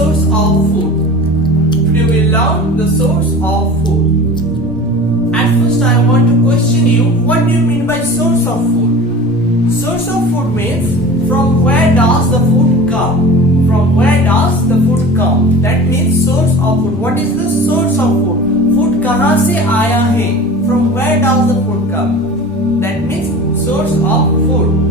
source of food. Today we will learn the source of food. At first I want to question you, what do you mean by source of food? Source of food means from where does the food come? From where does the food come? That means source of food. What is the source of food? Food kahan se aaya hai? From where does the food come? That means source of food.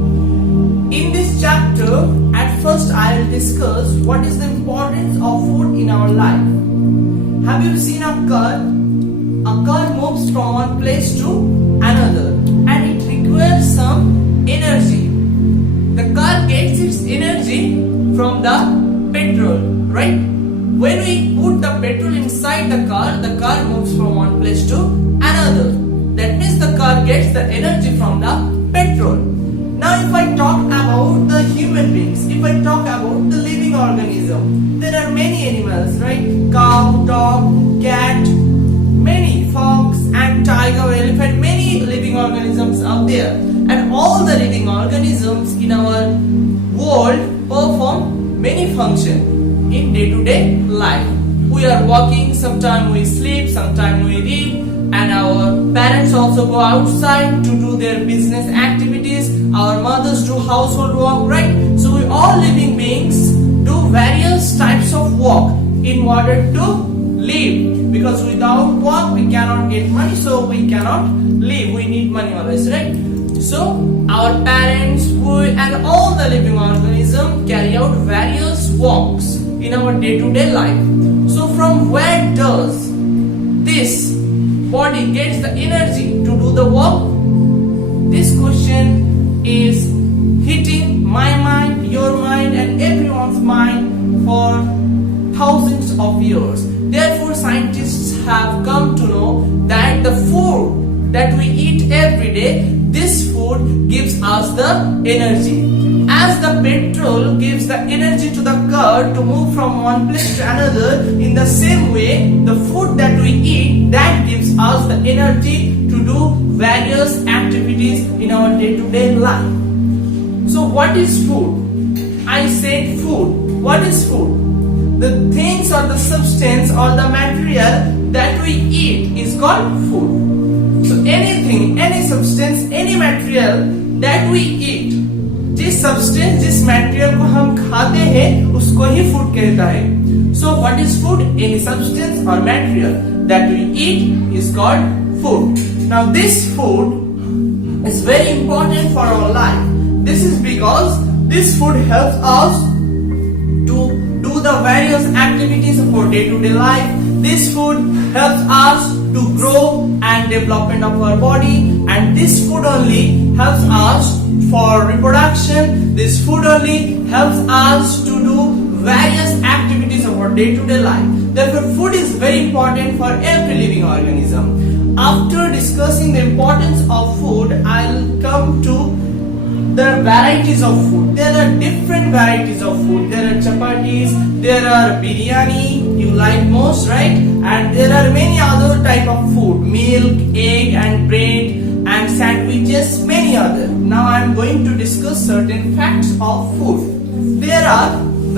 In this chapter, at first I will discuss what is the importance of food in our life. Have you seen a car? A car moves from one place to another and it requires some energy. The car gets its energy from the petrol, right? When we put the petrol inside the car moves from one place to another. That means the car gets the energy from the petrol. Now if I talk about the human beings, if I talk about the living organism, there are many animals, right? Cow, dog, cat, many fox and tiger, elephant, many living organisms are there. And all the living organisms in our world perform many functions in day-to-day life. We are walking, sometimes we sleep, sometimes we read, and our parents also go outside to do their business activities. Our mothers do household work, right? So we all living beings do various types of work in order to live. Because without work we cannot get money, so we cannot live. We need money always, right? So our parents, we and all the living organisms carry out various works in our day-to-day life. So from where does this body gets the energy to do the work? This question is hitting my mind, your mind and everyone's mind for thousands of years. Therefore scientists have come to know that the food that we eat every day, this food gives us the energy. As the petrol gives the energy to the car to move from one place to another, in the same way, the food that we eat, that gives us the energy to do various activities in our day-to-day life. So what is food? I said food. What is food? The things or the substance or the material that we eat is called food. So anything, any substance, any material that we eat, जिस substance जिस material को हम खाते हैं उसको ही food कहता है. So what is food? Any substance और material that we eat is called food. Now this food is very important for our life. This is because this food helps us to do the various activities of our day-to-day life. This food helps us to grow and development of our body, and this food only helps us for reproduction. This food only helps us to do various activities of our day-to-day life. Therefore, food is very important for every living organism. After discussing the importance of food, I'll come to the varieties of food. There are different varieties of food. There are chapatis, there are biryani, you like most, right? And there are many other type of food, milk, egg and bread and sandwiches, many other. Now I am going to discuss certain facts of food. There are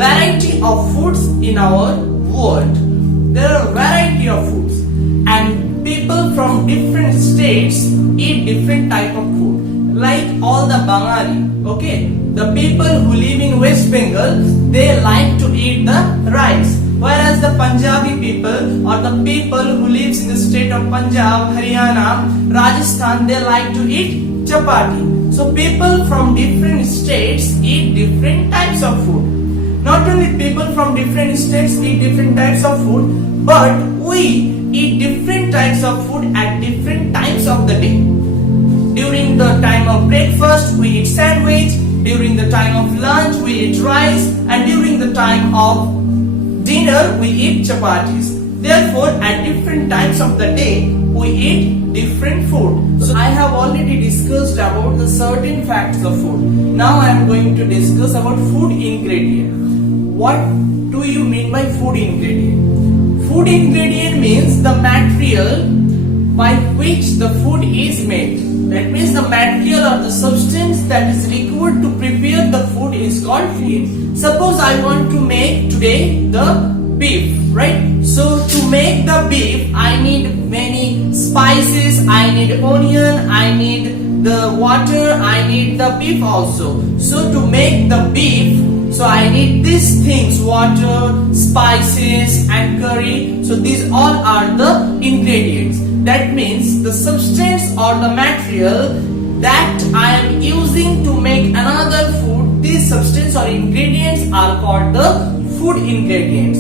variety of foods in our world. There are variety of foods and people from different states eat different type of food. Like all the Bengali, okay, the people who live in West Bengal, they like to eat the rice, whereas the Punjabi people or the people who lives in the state of Punjab, Haryana, Rajasthan, they like to eat chapati. So people from different states eat different types of food. Not only people from different states eat different types of food, but we eat different types of food at different times of the day. During the time of breakfast, we eat sandwich. During the time of lunch, we eat rice. And during the time of dinner, we eat chapatis. Therefore, at different times of the day, we eat different food. So, I have already discussed about the certain facts of food. Now, I am going to discuss about food ingredient. What do you mean by food ingredient? Food ingredient means the material by which the food is made. That means the material or the substance that is required to prepare the food is called food. Suppose I want to make today the beef, right? So to make the beef, I need many spices, I need onion, I need the water, I need the beef also. So to make the beef, so I need these things: water, spices and curry. So these all are the ingredients. That means the substance or the material that I am using to make another food, these substance or ingredients are called the food ingredients.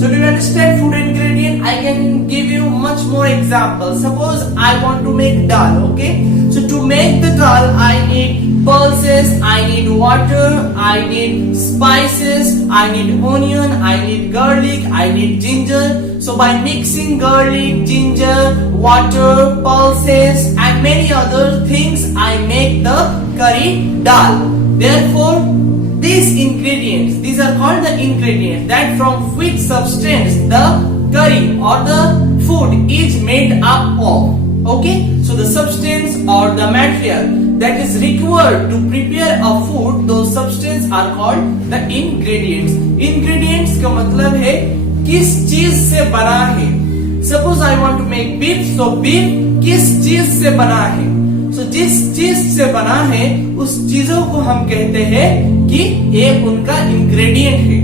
So do you understand food ingredient? I can give you much more examples. Suppose I want to make dal, okay? So to make the dal, I need pulses, I need water, I need spices, I need onion, I need garlic, I need ginger. So by mixing garlic, ginger, water, pulses and many other things, I make the curry dal. Therefore, these ingredients, these are called the ingredients, that from which substance the curry or the food is made up of. Okay, so the substance or the material that is required to prepare a food, those substances are called the ingredients. Ingredients का मतलब है किस चीज से बना है. Suppose I want to make beef, so beef किस चीज से बना है. So जिस चीज से बना है उस चीजों को हम कहते हैं कि ये उनका ingredient है.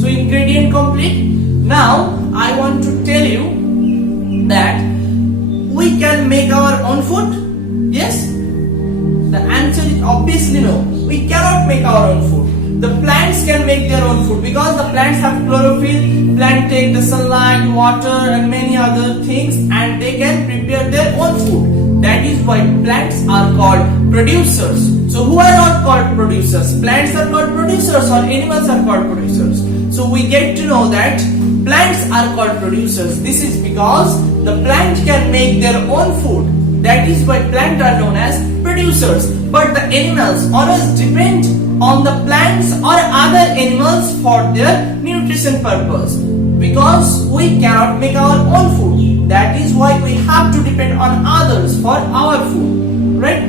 So ingredient complete. Now I want to tell you that we can make our own food. Yes? The answer is obviously no. We cannot make our own food. The plants can make their own food because the plants have chlorophyll. Plants take the sunlight, water and many other things and they can prepare their own food. That is why plants are called producers. So who are not called producers? Plants are called producers or animals are called producers. So we get to know that plants are called producers. This is because the plant can make their own food. That is why plants are known as producers. But the animals always depend on the plants or other animals for their nutrition purpose. Because we cannot make our own food. That is why we have to depend on others for our food. Right?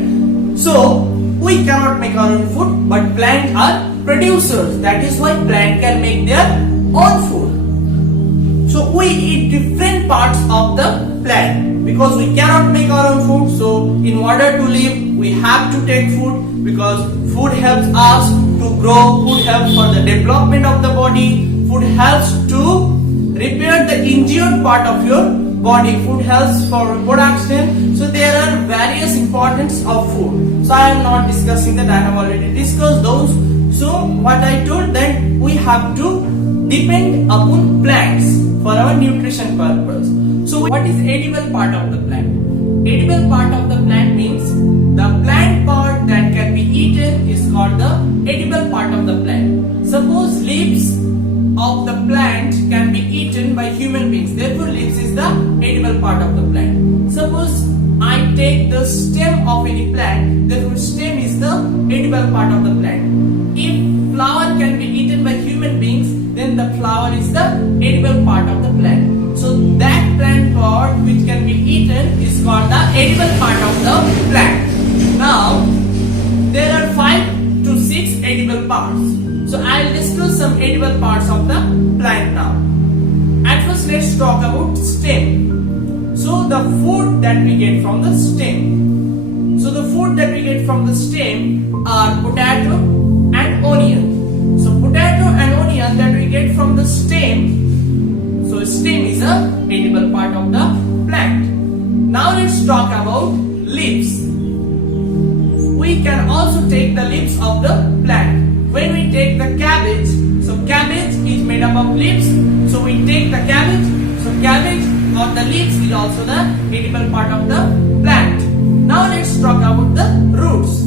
So we cannot make our own food, but plants are producers. That is why plants can make their own food. So we eat different parts of the plant because we cannot make our own food. So in order to live, we have to take food because food helps us to grow. Food helps for the development of the body. Food helps to repair the injured part of your body. Food helps for reproduction. So there are various importance of food. So I am not discussing that. I have already discussed those. So what I told that we have to depend upon plants for our nutrition purpose. So what is edible part of the plant? Edible part of the plant means the plant part that can be eaten is called the edible part of the plant. Suppose leaves of the plant can be eaten by human beings. Therefore leaves is the edible part of the plant. Suppose I take the stem of any plant, therefore stem is the edible part of the plant. If flower can be eaten by human beings, then the flower is the edible part of the plant. So that plant part which can be eaten is called the edible part of the plant. Now there are 5 to 6 edible parts. So I will discuss some edible parts of the plant now. At first let's talk about stem. So the food that we get from the stem. So the food that we get from the stem are potato and onion. So potato and onion that we get from the stem. So stem is a edible part of the plant. Now let's talk about leaves. We can also take the leaves of the plant. When we take the cabbage, so cabbage is made up of leaves. So we take the cabbage. So cabbage or the leaves is also the edible part of the plant. Now let's talk about the roots.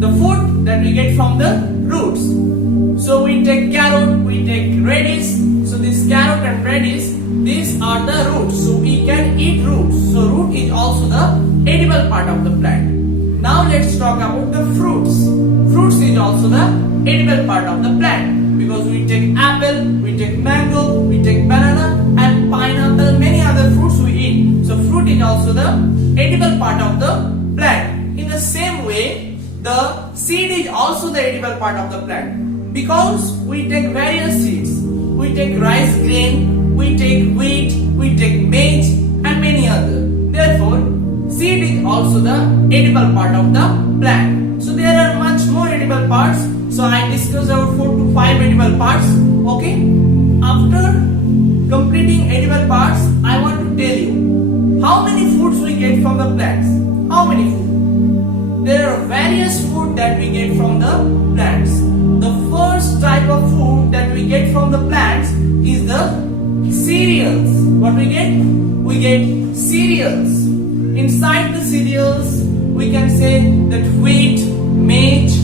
The food that we get from the roots. So we take carrot, we take radish. So this carrot and radish, these are the roots. So we can eat roots. So root is also the edible part of the plant. Now let's talk about the fruits. Fruits is also the edible part of the plant because we take apple, we take mango, we take banana and pineapple, many other fruits we eat. So fruit is also the edible part of the plant. In the same way, the seed is also the edible part of the plant because we take various seeds. We take rice grain, we take wheat, we take maize and many other. Therefore, seed is also the edible part of the plant. So there are much more edible parts. So I discussed about 4 to 5 edible parts. Okay. After completing edible parts, I want to tell you how many foods we get from the plants. How many food? There are various food that we get from the plants. The first type of food that we get from the plants is the cereals. What we get? We get cereals. Inside the cereals, we can say that wheat, maize,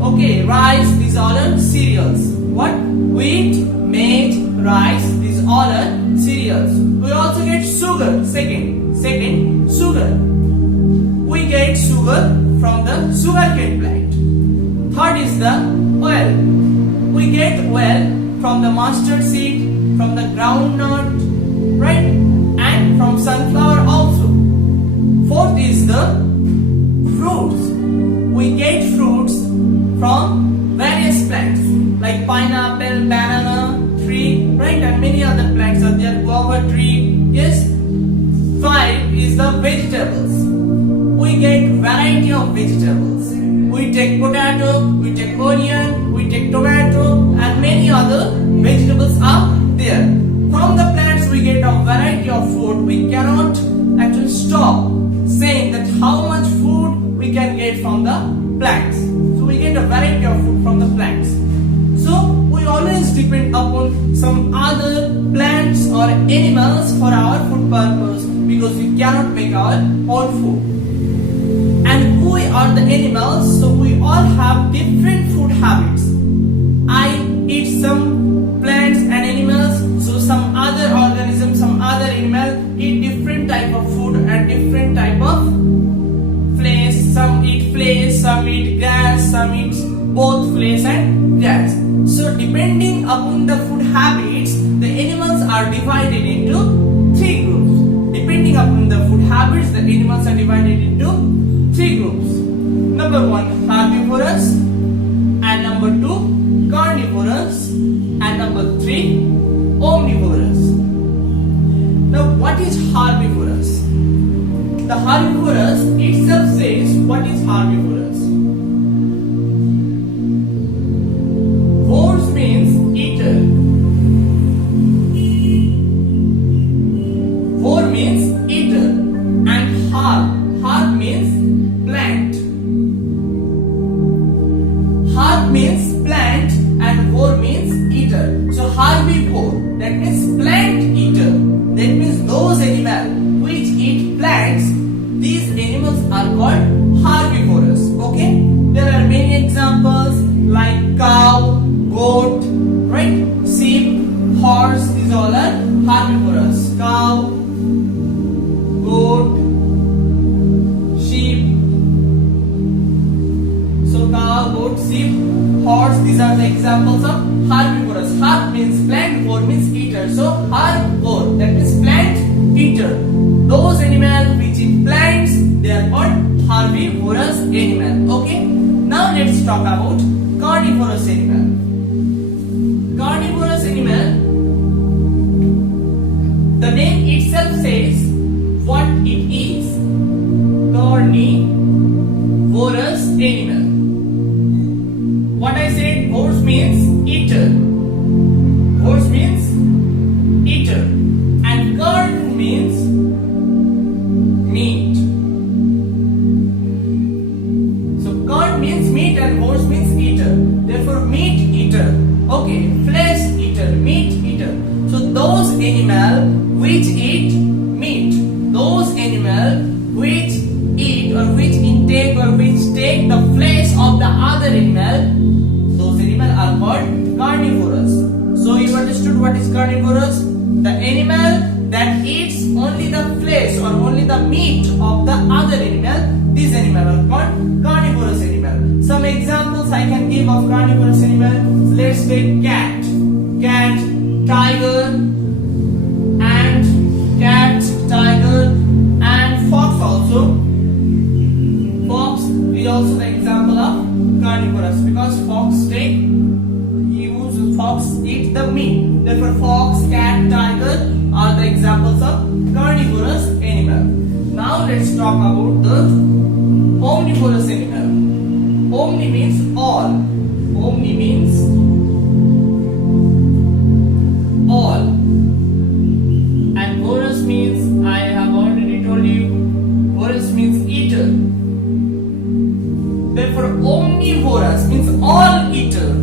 okay, rice, these all are cereals. What? Wheat, maize, rice, these all are cereals. We also get sugar. Second, sugar. We get sugar from the sugarcane plant. Third is the oil. We get oil from the mustard seed, from the groundnut, right? And from sunflower also. Fourth is the fruits. We get fruits from various plants like pineapple, banana tree, right? And many other plants are there, guava tree. Yes. 5 is the vegetables. We get variety of vegetables. We take potato, we take onion, we take tomato and many other vegetables are there. From the plants we get a variety of food. We cannot actually stop saying that how much food we can get from the plants. So we get a variety of food from the plants. So we always depend upon some other plants or animals for our food purpose because we cannot make our own food. And who are the animals? So we all have different food habits. I eat some plants and animals, so some other organism, some other animal eat different type of food and different type of flesh. Some eat flesh, some eat grass, some eat both flesh and grass. So depending upon the food habits, the animals are divided into 3 groups. Depending upon the food habits, the animals are divided into 3 groups. Number 1, herbivorous, and number 2, carnivorous, and number 3, omnivorous. Now what is herbivorous? The herbivorous itself says what is herbivorous. Vorous means eater. Vor means eater and herb means plant. Herb means plant and vor means eater. So herbivore, that means plant eater. That means those animals which eat plants, these animals are called herbivorous. Okay? There are many examples like cow, goat, right? Sheep, horse, these all are herbivorous. Cow, goat, sheep. So cow, goat, sheep, horse, these are the examples of herbivorous. Herb means plant, vor means eater. So herbivore, that means plant eater. Those animals which eat plants, they are called herbivorous animal. Okay? Now let's talk about carnivorous animal. Carnivorous animal, the name itself says what it is. Carnivorous animal. What I said, horse means eater. Horse means eater. And carn means meat. So carn means meat and horse means eater. Therefore meat eater. Okay, flesh eater, meat eater. So those animals which eat meat, those animals which eat or which intake or which take the flesh of the other animal, those animals are called carnivorous. So you understood what is carnivorous? The animal that eats only the flesh or only the meat of the other animal, these animals are called carnivorous animal. Some examples I can give of carnivorous animal. Let's take cat, tiger, tiger, and fox also. Fox is also the example of carnivorous because fox eat the meat. meat. Therefore, fox, cat, tiger are the examples of carnivorous animal. Now let's talk about the omnivorous animal. Omni means all. Omni means all. And vorous means, I have already told you, vorous means eater. Therefore, omnivorous means all eater.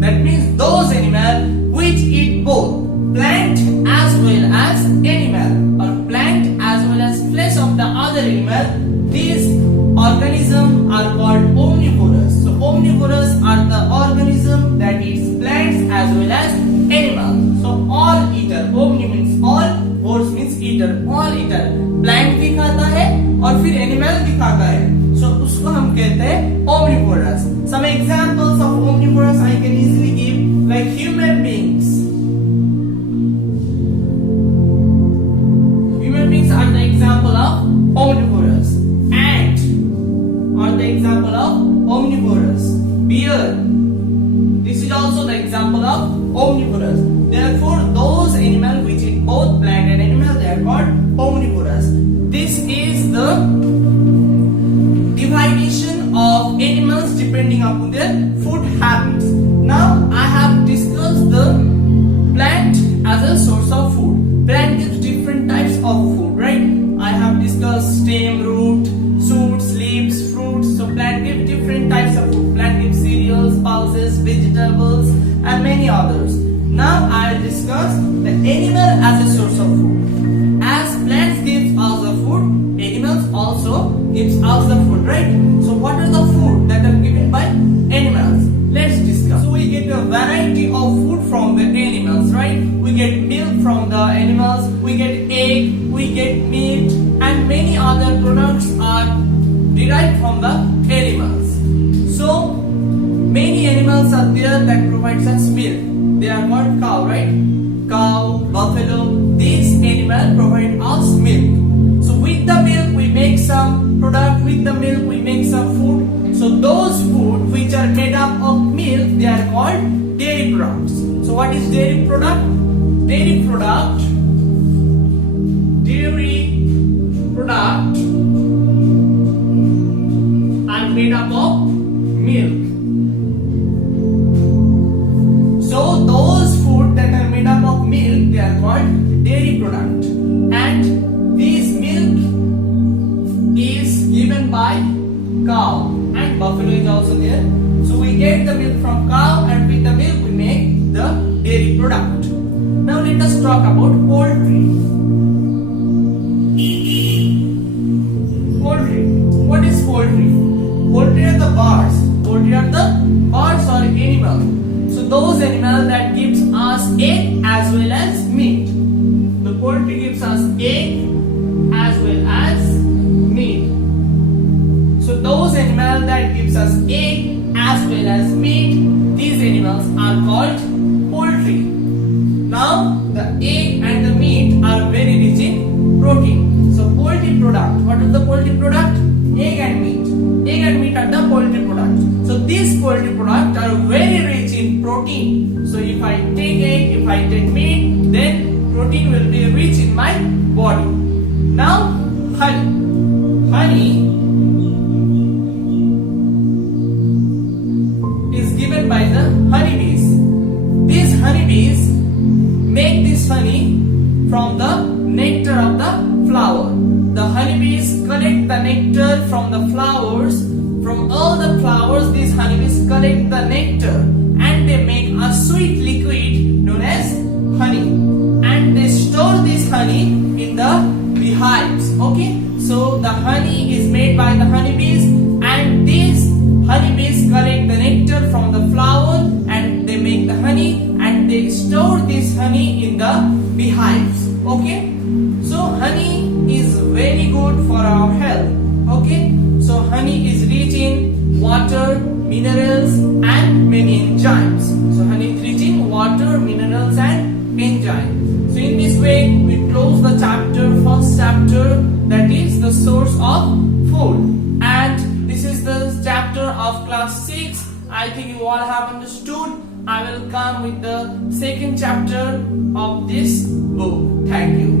That means those animals which eat both plant as well as animal, or plant as well as flesh of the other animal. These organisms are called omnivorous. So omnivorous are the organism that eats plants as well as animals. So all eater. Omni means all, vorous means eater. All eater. Plant भी खाता है और फिर animal भी खाता है. So उसको हम कहते हैं omnivorous. Some examples of omnivorous I can easily give, like human beings. Human beings are the example of omnivorous. Ant are the example of omnivorous. Bear. This is also the example of omnivorous. Therefore, those animals which eat both plant and animal, they are called omnivorous. This is the division of animals depending upon their food habits. Now I have discussed the plant as a source of food. Plant gives different types of food, right? I have discussed stem, root, shoots, leaves, fruits. So plant gives different types of food. Plant gives cereals, pulses, vegetables, and many others. Now I will discuss the animal as a source of food. As plants gives us the food, animals also gives us the food, right? So what are the food that are given by animals? Let's discuss. So we get a variety of food from the animals, right? We get milk from the animals, we get egg, we get meat, and many other products are derived from the animals. So many animals are there that provides us milk. They are called cow, right? Cow, buffalo. These animals provide us milk. So with the milk we make some product. With the milk we make some food. So those food which are made up of milk, they are called dairy products. So what is dairy product? Dairy product are made up of milk. So those food that are made up of milk, they are called dairy product. And this milk is given by cow, and buffalo is also there. So we get the milk from cow, and with the milk we make the dairy product. Now let us talk about poultry. Poultry. What is poultry? Poultry are the birds. Poultry are the birds or animals. So those animals that gives us egg as well as meat. The poultry gives us egg as well as meat. So those animals that gives us egg as well as meat, these animals are called poultry. Now the egg and the meat are very rich in protein. So poultry product. What is the poultry product? Egg and meat. Egg and meat are the poultry product. So these poultry products are very rich in protein. So if I take egg, if I take meat, then protein will be rich in my body. Now honey. Honey is given by the honeybees. These honeybees make this honey from the nectar of the flower. The honeybees collect the nectar from the flowers. From all the flowers, these honeybees collect the nectar and they make a sweet liquid known as honey. And they store this honey in the beehives. Okay, so the honey is made by the honeybees, and these honeybees collect the nectar from the flower and they make the honey, and they store this honey in the beehives. Okay, so honey is very good for our health. Okay, so honey is rich in water, minerals, and many enzymes. So honey is rich in water, minerals, and enzymes. So in this way we close the first chapter, that is the source of food. And this is the chapter of class 6. I think you all have understood. I will come with the second chapter of this book. Thank you.